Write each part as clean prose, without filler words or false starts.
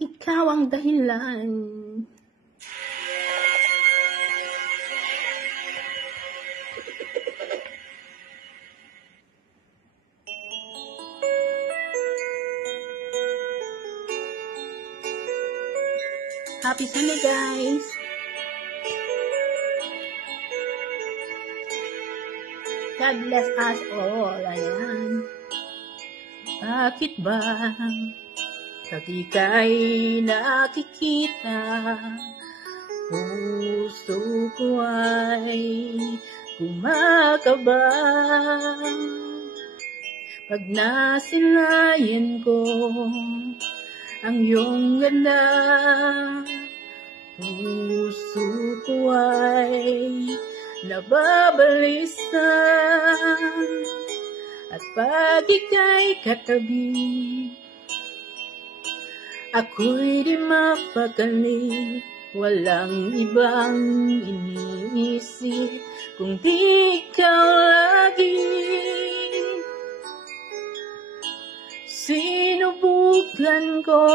Ikaw ang dahilan. Happy Sunday, guys! God bless us all. Ayan. Bakit ba pag ika'y nakikita, puso ko ay kumakaba? Pag nasilayan ko ang iyong ganda, puso ko ay nababalisa. At pag ika'y katabi, ako'y di mapakali. Walang ibang iniisip kung di ikaw lagi. Sinubukan ko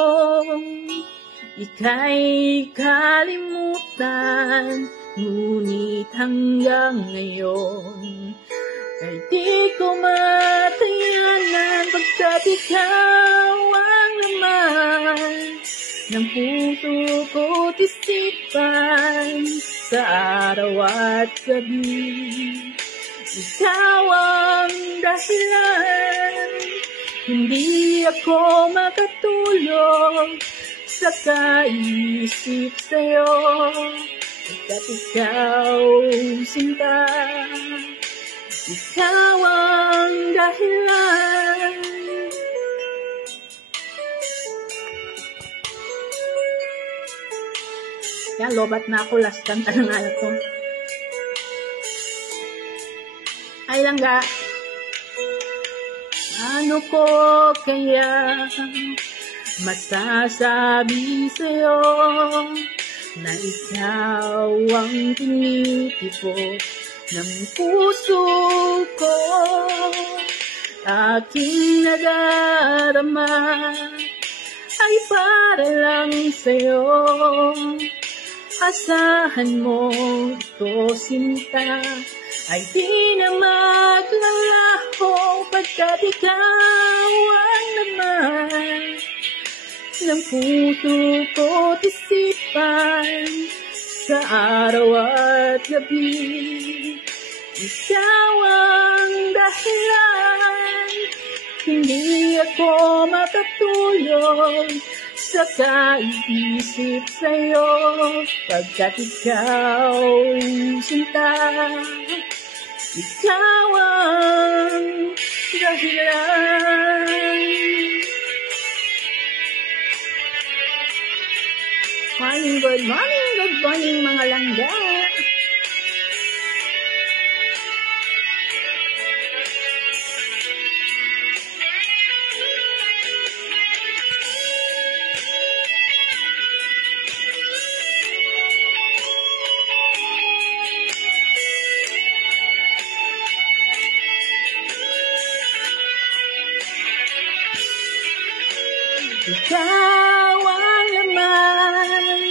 ika'y kalimutan, ngunit hanggang ngayon ay di ko matayanan, pagkat ikaw ang laman ng puso ko't isipan sa araw at gabi. Ikaw ang dahilan, hindi ako makatulog sa kaisip sa'yo, pagkat ikaw sinta. Ikaw ang dahilan. Yan, lobat na ako. Last kanta na nga ako. Ay langga. Ano ko kaya masasabi sa'yo na ikaw ang tinitipok ng puso ko, aking nadarama ay para lang sa'yo. Asahan mo ito, sinta, ay di na maglalaho, pagkat ikaw ang laman ng puso ko't isipan sa araw at gabi. Ikaw ang dahilan, hindi ako makatulog sa kaisip sa'yo, pagkat ikaw sinta. Ikaw ang dahilan. Good morning mga langga. Ikaw ang laman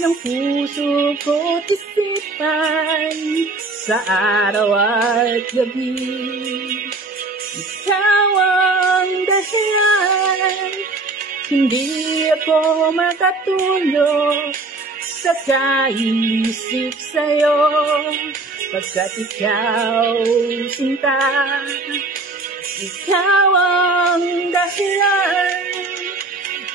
ng puso ko't isipan sa araw at gabi. Ikaw ang dahilan, hindi ako makatulog sa kaisip sa'yo, pagkat ikaw sinta. Ikaw ang dahilan,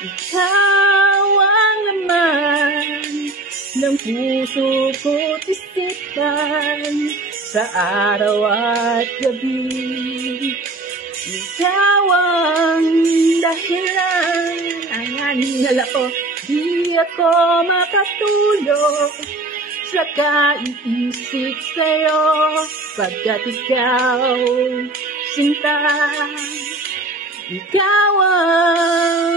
ikaw ang laman ng puso ko't isipan sa araw at gabi. Ikaw ang dahilan. Ayan, hinala ko. Di ako makatulog sa kaiisip sa'yo, pagkat ikaw sinta. Ikaw ang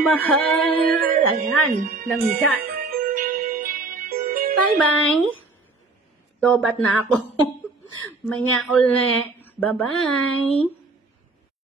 mahal. Ayan, langga. Bye-bye. Tobat na ako. Maya ulit. Bye-bye.